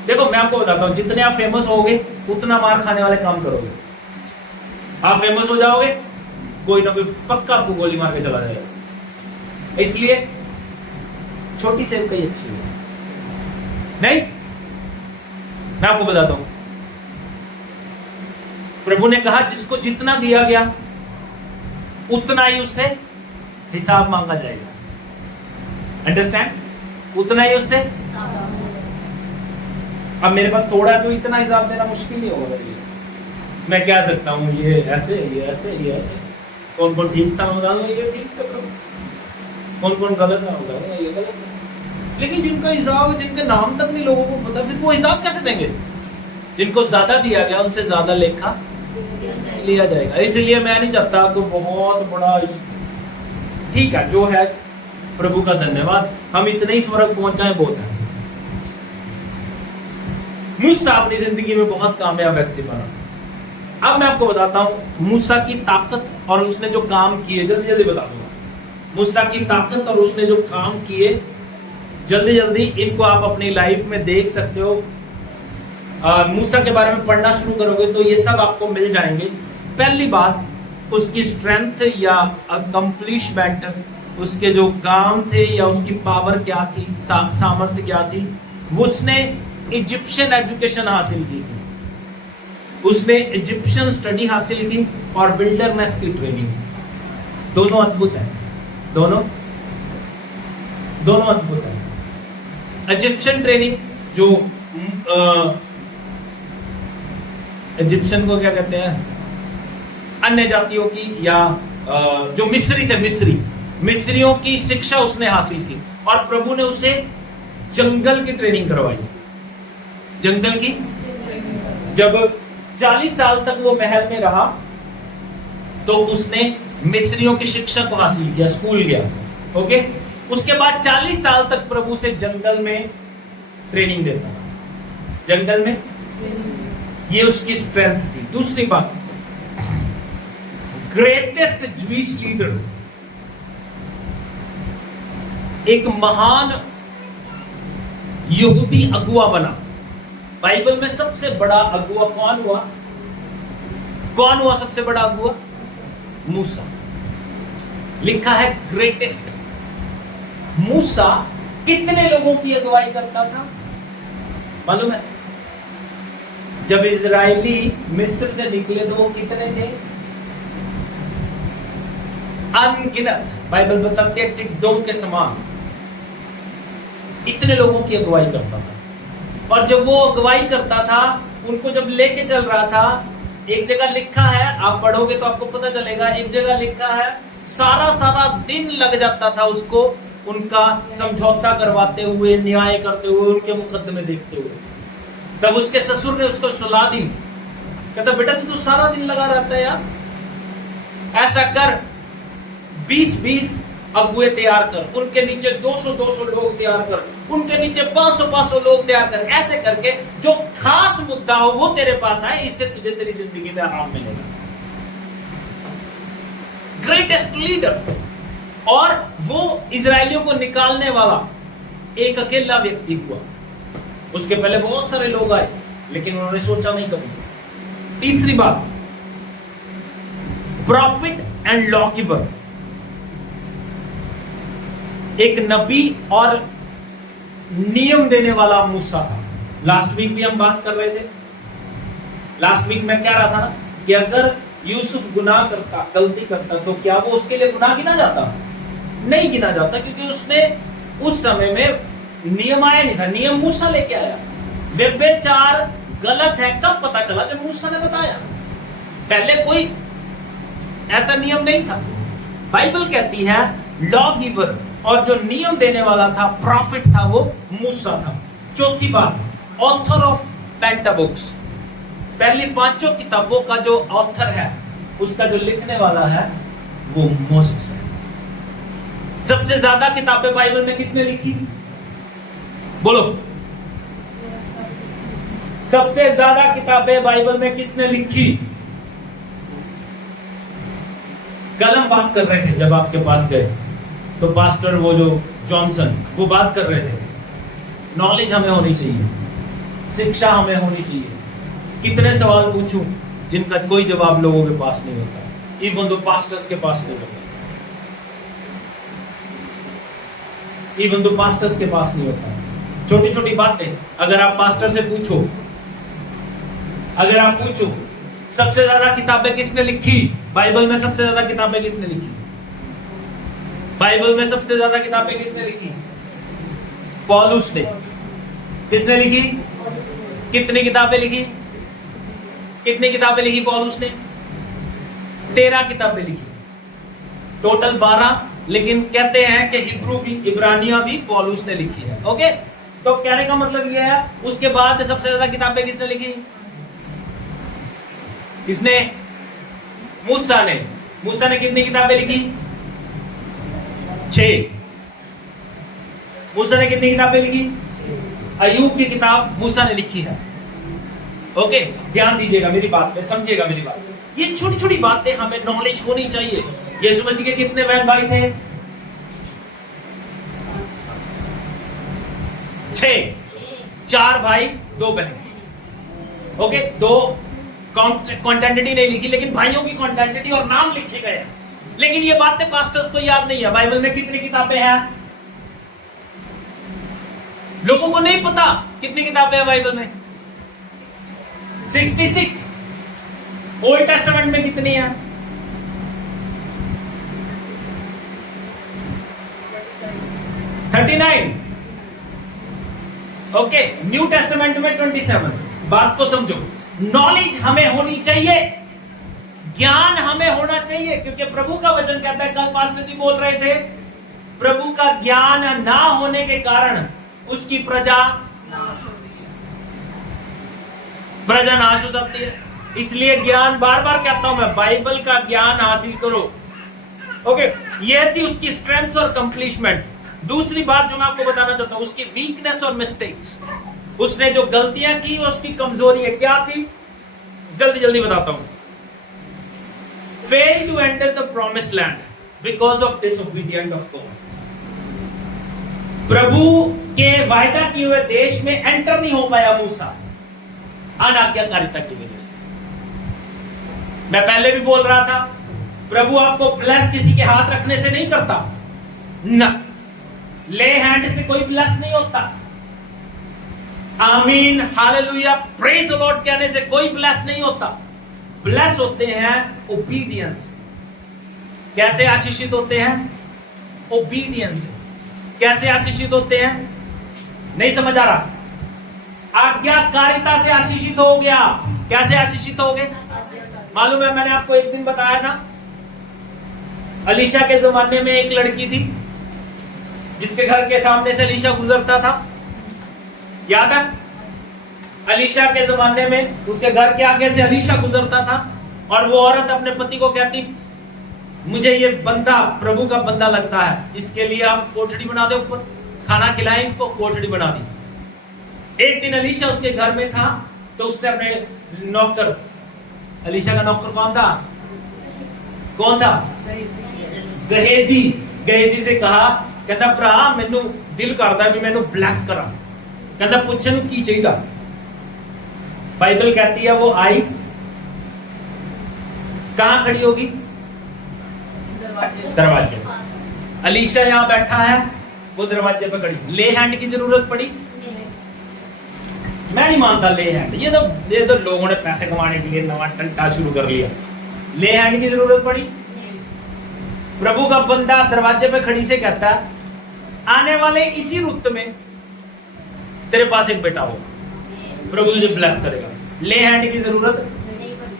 देखो मैं आपको बताता हूं, जितने आप फेमस होगे उतना मार खाने वाले काम करोगे। आप फेमस हो जाओगे, कोई ना कोई पक्का आपको गोली मार के चला जाएगा। इसलिए छोटी सेव कई अच्छी है नहीं। मैं आपको बताता हूं, प्रभु ने कहा जिसको जितना दिया गया उतना ही उससे हिसाब मांगा जाएगा। अंडरस्टैंड? उतना ही उससे। अब मेरे पास थोड़ा है तो इतना हिसाब देना मुश्किल ही होगा। मैं क्या सकता हूँ, ये ऐसे, ये ऐसे, ये ऐसे, कौन कौन ठीक था मैं बता दूं, ये ठीक था प्रभु, कौन कौन गलत है बता दूं, ये गलत है। लेकिन जिनका हिसाब है, जिनके नाम तक नहीं लोगों को पता, फिर वो हिसाब कैसे देंगे? जिनको ज्यादा दिया गया उनसे ज्यादा लेखा लिया जाएगा। इसलिए मैं नहीं चाहता आपको बहुत बड़ा, ठीक है जो है प्रभु का धन्यवाद, हम इतने ही स्वर्ग पहुंच जाए बहुत है। मूसा अपनी जिंदगी में बहुत कामयाब व्यक्ति बना। अब मैं आपको बताता हूं मूसा की ताकत और उसने जो काम किए, जल्दी जल्दी बता दूंगा। मूसा की ताकत और उसने जो काम किए, जल्दी जल्दी इनको आप अपनी लाइफ में देख सकते हो। मूसा के बारे में पढ़ना शुरू करोगे तो ये सब आपको मिल जाएंगे। पहली बात, उसकी स्ट्रेंथ या अकम्प्लिशमेंट, उसके जो काम थे या उसकी पावर क्या थी, सामर्थ्य क्या थी, उसने इजिप्शियन एजुकेशन हासिल की थी, उसने इजिप्शियन स्टडी हासिल की और विल्डरनेस की ट्रेनिंग। दोनों अद्भुत है, दोनों अद्भुत है। इजिप्शियन ट्रेनिंग, जो इजिप्शियन को क्या कहते हैं, अन्य जातियों की, या जो मिस्री थे, मिस्रियों की शिक्षा उसने हासिल की और प्रभु ने उसे जंगल की ट्रेनिंग करवाई। जंगल की, जब 40 साल तक वो महल में रहा तो उसने मिस्रियों की शिक्षा को हासिल किया, स्कूल गया, ओके। उसके बाद 40 साल तक प्रभु से जंगल में ट्रेनिंग देता था, जंगल में। ये उसकी स्ट्रेंथ थी। दूसरी बात, ग्रेटेस्ट ज्यूइश लीडर, एक महान यहूदी अगुआ बना। बाइबल में सबसे बड़ा अगुआ कौन हुआ? कौन हुआ सबसे बड़ा अगुआ? मूसा। लिखा है ग्रेटेस्ट। मूसा कितने लोगों की अगुवाई करता था मालूम है? जब इजरायली मिस्र से निकले तो वो कितने थे? अनगिनत। बाइबल बताती है टिड्डों के समान। इतने लोगों की अगुवाई करता था। और जब वो अगुवाई करता था, उनको जब लेके चल रहा था, एक जगह लिखा है, आप पढ़ोगे तो आपको पता चलेगा, एक जगह लिखा है सारा दिन लग जाता था उसको उनका समझौता करवाते हुए, न्याय करते हुए, उनके मुकदमे देखते हुए। तब उसके ससुर ने उसको सुला दी, कहता बेटा तू तो सारा दिन लगा रहता है यार, ऐसा कर 20-20 अगुए तैयार कर, उनके नीचे 200-200 लोग तैयार कर, उनके नीचे 500-500 लोग तैयार कर। ऐसे करके जो खास मुद्दा हो वो तेरे पास आए, इससे तुझे तेरी जिंदगी में आराम मिलेगा। Greatest leader. और वो इजरायलियों को निकालने वाला एक अकेला व्यक्ति हुआ। उसके पहले बहुत सारे लोग आए, लेकिन उन्होंने सोचा नहीं कभी। तीसरी बात, प्रॉफिट एंड लॉ गिवर, एक नबी और नियम देने वाला मूसा था। लास्ट वीक भी हम बात कर रहे थे। लास्ट वीक में क्या रहा था ना कि अगर यूसुफ गुनाह करता, गलती करता, तो क्या वो उसके लिए गुनाह गिना जाता? नहीं गिना जाता, क्योंकि उसने उस समय में नियम आया नहीं था। नियम मूसा लेके आया। व्यभिचार गलत है कब पता चला? जब मूसा ने बताया। पहले कोई ऐसा नियम नहीं था। बाइबल कहती है लॉ गिवर, और जो नियम देने वाला था, प्रॉफिट था, वो मूसा था। चौथी बात, ऑथर ऑफ पेंटाबुक्स, पहली पांचों किताबों का जो ऑथर है, उसका जो लिखने वाला है, वो मोसेस है। सबसे ज्यादा किताबें बाइबल में किसने लिखी? बोलो, सबसे ज्यादा किताबें बाइबल में किसने लिखी? कल हम बात कर रहे थे, जब आपके पास गए तो पास्टर वो जो जॉनसन, वो बात कर रहे थे, नॉलेज हमें होनी चाहिए, शिक्षा हमें होनी चाहिए। कितने सवाल पूछूं जिनका कोई जवाब लोगों के पास नहीं होता, इवन दो पास्टर्स के पास नहीं होता, इवन दो पास्टर्स के पास नहीं होता। छोटी छोटी बातें अगर आप पास्टर से पूछो, अगर आप पूछो सबसे ज्यादा किताबें किसने लिखी, बाइबल में सबसे ज्यादा किताबें किसने लिखी, बाइबल में सबसे ज्यादा किताबें किसने लिखी? पौलुस ने। किसने लिखी? कितनी किताबें लिखी? कितनी किताबें लिखी पौलुस ने? 13 किताबें लिखी, टोटल 12, लेकिन कहते हैं कि हिब्रू भी, इब्रानिया भी पौलुस ने लिखी है। ओके, तो कहने का मतलब यह है, उसके बाद सबसे ज्यादा किताबें किसने लिखी? किसने? मूसा ने। मूसा ने कितनी किताबें लिखी? 6। मूसा ने कितनी किताबें लिखी? अय्यूब की किताब मूसा ने लिखी है। ओके, ध्यान दीजिएगा मेरी बात पे, समझिएगा मेरी बात। ये छोटी छोटी बातें हमें नॉलेज होनी चाहिए। यीशु मसीह के कितने बहन भाई थे? 6, 4 भाई 2 बहन। ओके, 2 क्वांटिटी नहीं लिखी, लेकिन भाइयों की क्वांटिटी और नाम लिखे गए। लेकिन ये बातें पास्टर्स को याद नहीं है। बाइबल में कितनी किताबें हैं? लोगों को नहीं पता कितनी किताबें हैं बाइबल में। 66। ओल्ड टेस्टामेंट में कितनी है? 39। ओके, न्यू टेस्टामेंट में 27। बात को समझो, नॉलेज हमें होनी चाहिए, ज्ञान हमें होना चाहिए, क्योंकि प्रभु का वचन कहता है, कल पास्टर जी बोल रहे थे, प्रभु का ज्ञान ना होने के कारण उसकी प्रजा नाश हो जाती है। इसलिए ज्ञान, बार बार कहता हूं मैं, बाइबल का ज्ञान हासिल करो। ओके, ये थी उसकी स्ट्रेंथ और कंप्लीशमेंट। दूसरी बात जो मैं आपको बताना चाहता हूं, उसकी वीकनेस और मिस्टेक्स, उसने जो गलतियां की, उसकी कमजोरी है, क्या थी? जल्दी जल्दी बताता हूं। Failed to enter the promised land because of disobedience of God. प्रभु के वायदा किए हुए देश में एंटर नहीं हो पाया मूसा, अनाज्ञाकारिता की वजह से। मैं पहले भी बोल रहा था, प्रभु आपको ब्लेस किसी के हाथ रखने से नहीं करता ना, ले हैंड से कोई ब्लेस नहीं होता। आमीन, हालेलुया, प्रेज द लॉर्ड कहने से कोई ब्लेस नहीं होता। ब्लेस होते हैं ओबीडियंस। कैसे आशीषित होते हैं? ओबीडियंस। कैसे आशीषित होते हैं? नहीं समझ आ रहा? आज्ञाकारिता से आशीषित हो गया। कैसे आशीषित हो गए? मालूम है, मैंने आपको एक दिन बताया था, अलीशा के जमाने में एक लड़की थी जिसके घर के सामने से अलीशा गुजरता था, याद है? अलीशा के जमाने में उसके घर के आगे से अलीशा गुजरता था, और वो औरत अपने पति को कहती, मुझे ये बंदा प्रभु का बंदा लगता है, इसके लिए हम कोठड़ी बना दे, ऊपर खाना खिलाएं इसको। कोठड़ी बना दी। एक दिन अलीशा उसके घर में था, तो उसने अपने नौकर, अलीशा का नौकर कौन था? कौन था? गहेजी। गेहजी से कहा, कहता भरा मैनू दिल करता भी मैनू ब्लैस करा, कहता पूछे नू की चाहिए। बाइबल कहती है वो आई, कहां खड़ी होगी? दरवाजे। अलीशा यहां बैठा है, वो दरवाजे पे खड़ी। ले हैंड की जरूरत पड़ी? मैं नहीं मानता ले हैंड, ये तो लोगों ने पैसे कमाने के लिए नवा टंटा शुरू कर लिया। ले हैंड की जरूरत पड़ी? प्रभु का बंदा दरवाजे पे खड़ी से कहता है, आने वाले इसी रुत में तेरे पास एक बेटा होगा, प्रभु तुझे ब्लेस करेगा। ले हैंड की जरूरत?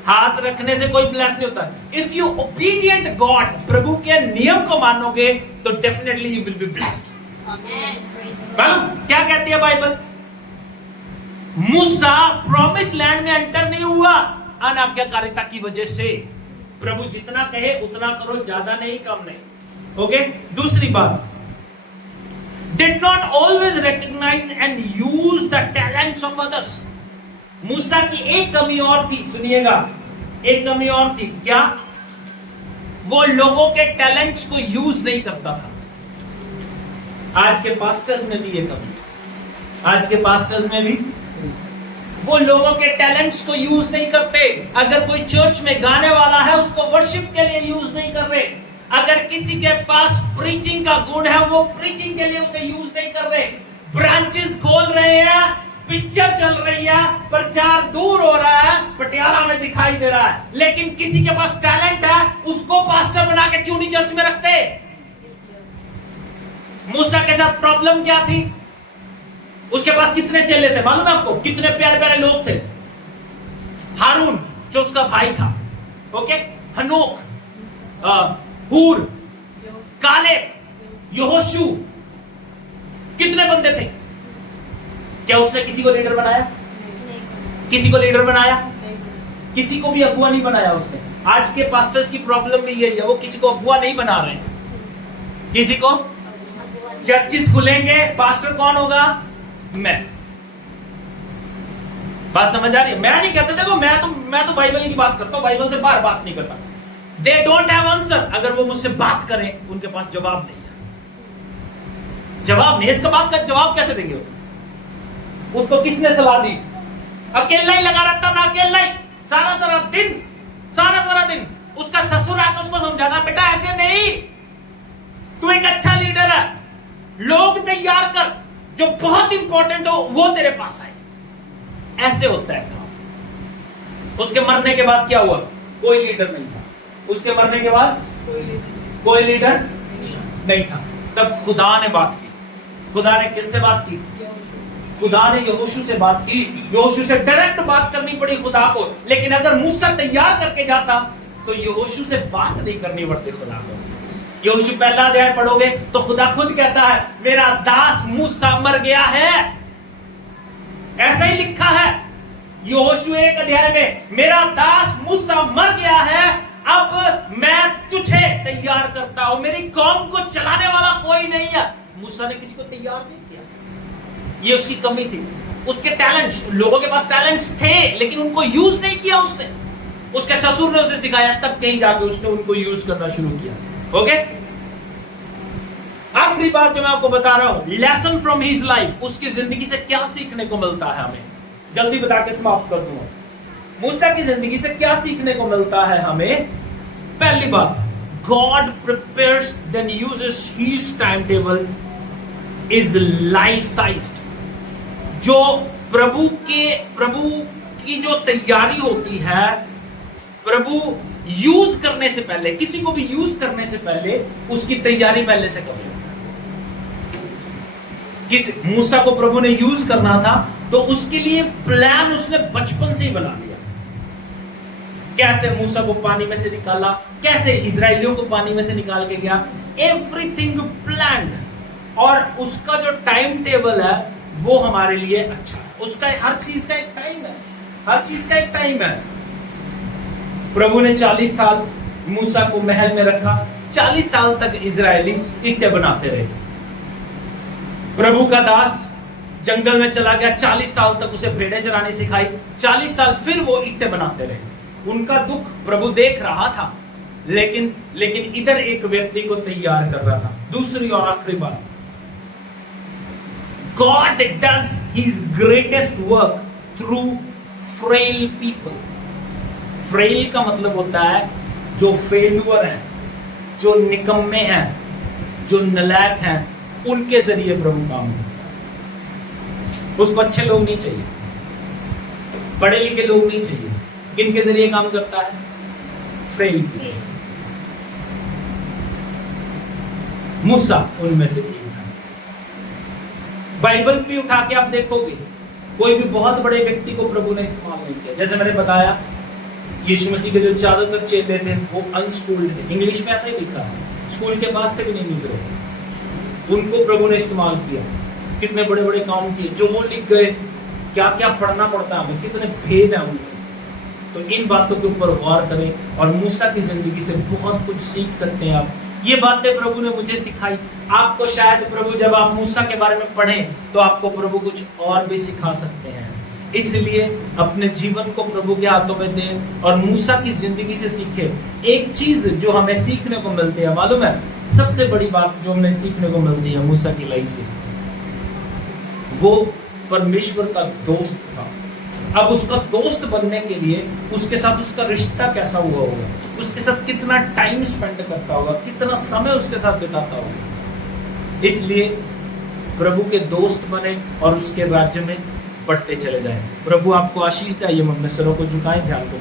हाथ रखने से कोई ब्लेस नहीं होता। इफ यू ओबीडिएंट गॉड, प्रभु के नियम को मानोगे तो definitely you will be blessed. मालूम क्या कहती है बाइबल? मूसा प्रॉमिस लैंड में एंटर नहीं हुआ अनाज्ञाकारिता की वजह से। प्रभु जितना कहे उतना करो, ज्यादा नहीं कम नहीं। ओके, दूसरी बात, did not always recognise and use the talents of others. मूसा की एक कमी और थी, सुनिएगा, एक कमी और थी। क्या? वो लोगों के टैलेंट्स को यूज नहीं करता था। आज के पास्टर्स में भी ये कमी, आज के पास्टर्स में भी वो लोगों के टैलेंट्स को यूज नहीं करते। अगर कोई चर्च में गाने वाला है उसको वर्शिप के लिए यूज नहीं कर रहे। अगर किसी के पास प्रीचिंग का गुण है वो प्रीचिंग के लिए उसे यूज नहीं कर रहे। ब्रांचेस खोल रहे हैं, पिक्चर चल रही है, प्रचार दूर हो रहा है, पटियाला में दिखाई दे रहा है, लेकिन किसी के पास टैलेंट है उसको पास्टर बना के क्यों नहीं चर्च में रखते? मूसा के साथ प्रॉब्लम क्या थी? उसके पास कितने चेले थे मालूम है आपको? कितने प्यारे प्यारे लोग थे। हारून जो उसका भाई था, ओके, हनोक, हूर, कालेब, यहोशू, कितने बंदे थे। क्या उसने किसी को लीडर बनाया? किसी को लीडर बनाया? किसी को भी अगुआ नहीं बनाया उसने। आज के पास्टर्स की प्रॉब्लम भी यही है, वो किसी को अगुआ नहीं बना रहे। किसी को चर्चिस खुलेंगे, पास्टर कौन होगा? मैं। बात समझ आ रही है? मैं नहीं कहता, देखो मैं तो बाइबल की बात करता हूं, बाइबल से बाहर बात नहीं करता। They don't have answer. अगर वो मुझसे बात करें, उनके पास जवाब नहीं है। जवाब नहीं, इसका बात का जवाब कैसे देंगे? उसको किसने सलाह दी? अकेला ही लगा रखता था, अकेला ही सारा दिन उसका ससुर आकर उसको समझाता, बेटा ऐसे नहीं, तू एक अच्छा लीडर है, लोग तैयार कर, जो बहुत इंपॉर्टेंट हो वो तेरे पास आए। ऐसे होता है काम। उसके मरने के बाद क्या हुआ? कोई लीडर नहीं था। उसके मरने के बाद कोई लीडर नहीं था। तब खुदा ने बात की। खुदा ने किससे बात की? खुदा ने यहोशू से बात की। यहोशू से डायरेक्ट बात करनी पड़ी खुदा को। लेकिन अगर मूसा तैयार करके जाता तो यहोशू से बात नहीं करनी पड़ती खुदा को। यहोशू पहला अध्याय पढ़ोगे तो खुदा खुद कहता है, मेरा दास मूसा मर गया है। ऐसा ही लिखा है यहोशू 1 अध्याय में, मेरा दास मूसा मर गया है, अब मैं तुझे तैयार करता हूं। मेरी कौम को चलाने वाला कोई नहीं है। मूसा ने किसी को तैयार नहीं किया। ये उसकी कमी थी। उसके टैलेंट्स, लोगों के पास टैलेंट्स थे लेकिन उनको यूज नहीं किया उसने। उसके ससुर ने उसे सिखाया, तब कहीं जाके उसने उनको यूज करना शुरू किया। ओके, आखिरी बात जो मैं आपको बता रहा हूं, लेसन फ्रॉम हिज लाइफ। उसकी जिंदगी से क्या सीखने को मिलता है हमें, जल्दी बता के समाप्त कर दूंगा। मूसा की जिंदगी से क्या सीखने को मिलता है हमें? पहली बात, God prepares then uses his time table is life sized. जो प्रभु की जो तैयारी होती है, प्रभु यूज करने से पहले, किसी को भी यूज करने से पहले उसकी तैयारी पहले से कर। मूसा को प्रभु ने यूज करना था तो उसके लिए प्लान उसने बचपन से ही बना लिया। कैसे मूसा को पानी में से निकाला, कैसे इजराइलियों को पानी में से निकाल के गया, एवरीथिंग प्लान्ड। और उसका जो टाइम टेबल है वो हमारे लिए अच्छा है। उसका हर चीज का एक टाइम है, हर चीज का एक टाइम है। प्रभु ने 40 साल मूसा को महल में रखा, 40 साल तक इजरायली ईंटें बनाते रहे। प्रभु का दास जंगल में चला गया, 40 साल तक उसे भेड़ें चरानी सिखाई, 40 साल फिर वो ईंटें बनाते रहे। उनका दुख प्रभु देख रहा था, लेकिन इधर एक व्यक्ति को तैयार कर रहा था। दूसरी और आखिरी बात, God does his greatest work through frail people. frail का मतलब होता है जो फेलुअर हैं, जो निकम्मे हैं, जो नलायक हैं, उनके जरिए प्रभु काम करता है। उसको अच्छे लोग नहीं चाहिए, पढ़े लिखे लोग नहीं चाहिए। किनके जरिए काम करता है? Frail people। मूसा उनमें से एक था। बाइबल भी उठा के आप देखोगे, कोई भी बहुत बड़े व्यक्ति को प्रभु ने इस्तेमाल नहीं किया। जैसे मैंने बताया, यीशु मसीह के जो ज्यादातर चेले थे वो अनस्कूल्ड थे, इंग्लिश में ऐसा ही लिखा है, स्कूल के पास से भी नहीं गुजरे, उनको प्रभु ने इस्तेमाल किया, कितने बड़े बड़े काम किए, जो वो लिख गए, क्या क्या पढ़ना पड़ता है हमें, कितने भेद है उनके। तो इन बातों के ऊपर गौर करें और मूसा की जिंदगी से बहुत कुछ सीख सकते हैं आप। ये बातें प्रभु ने मुझे सिखाई, आपको शायद प्रभु, जब आप मूसा के बारे में पढ़ें तो आपको प्रभु कुछ और भी सिखा सकते हैं। इसलिए अपने जीवन को प्रभु के हाथों में दें और मूसा की जिंदगी से सीखें। एक चीज जो हमें सीखने को मिलती है, मालूम है, सबसे बड़ी बात जो हमें सीखने को मिलती है मूसा की लाइफ से, वो परमेश्वर का दोस्त था। अब उसका दोस्त बनने के लिए उसके साथ उसका रिश्ता कैसा हुआ होगा, उसके साथ कितना टाइम स्पेंड करता होगा, कितना समय उसके साथ बिताता होगा। इसलिए प्रभु के दोस्त बने और उसके राज्य में बढ़ते चले जाएं। प्रभु आपको आशीष दे। ये हम अपने सरों को झुकाएं, ध्यान को